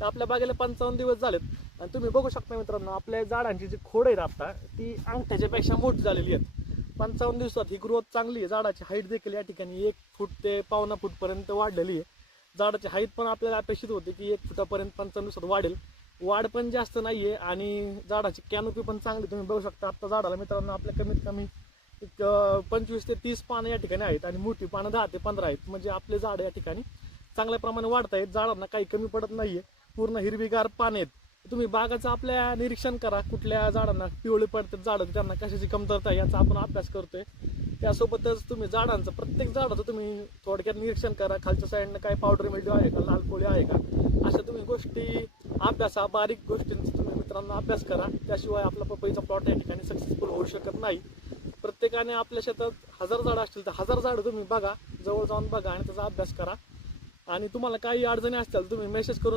तर आपल्या बागेला 55 दिवस झालेत आणि तुम्ही बघू शकता मित्रांनो, आपल्या झाडांची जी खोड आहेत आता ती अंगठ्याच्या पेक्षा मोठी झालेली आहेत. 55 दिवसात ही ग्रोथ चांगली आहे. झाडाची हाईट देखील या ठिकाणी 1 फूट ते 1.25 फूटपर्यंत वाढलेली आहे. झाडाची हाईट पण आपल्याला अपेक्षित होती की 1 फुटापर्यंत 55 दिवसात वाढेल. वाढ पण जास्त नाहीये आणि झाडाची कॅनोपी पण चांगली तुम्ही बघू शकता. आता झाडाला मित्रांनो आपल्या कमीत कमी 25 ते 30 पानं या ठिकाणी आहेत आणि मोठी पानं 10 ते 15 आहेत. म्हणजे आपले झाड या ठिकाणी चांगल्या प्रमाणे वाढत आहेत. झाडांना काही कमी पडत नाहीये. पूर्ण हिरवीगार पानं आहेत. तुम्ही बागाचं आपल्या निरीक्षण करा, कुठल्या झाडांना पिवळे पडतात झाडं, त्यांना कशाची कमतरता आहे याचा आपण अभ्यास करतोय. त्यासोबतच तुम्ही झाडांचं प्रत्येक झाडाचं तुम्ही थोडक्यात निरीक्षण करा. खालच्या साईडनं काय पावडर मिल्ड्यू आहे का, लाल कोळी आहे का, अशा तुम्ही गोष्टी अभ्यासा. बारीक गोष्टींचा तुम्ही मित्रांनो अभ्यास करा. त्याशिवाय आपला पपईचा प्लॉट या ठिकाणी सक्सेसफुल होऊ शकत नाही. प्रत्येकाने आपल्या शेतात 1000 झाडं असतील तर 1000 झाडं तुम्ही बघा, जवळ जाऊन बघा आणि त्याचा अभ्यास करा. आणि तुम्हाला काही अडचणी असतील तुम्ही मेसेज करून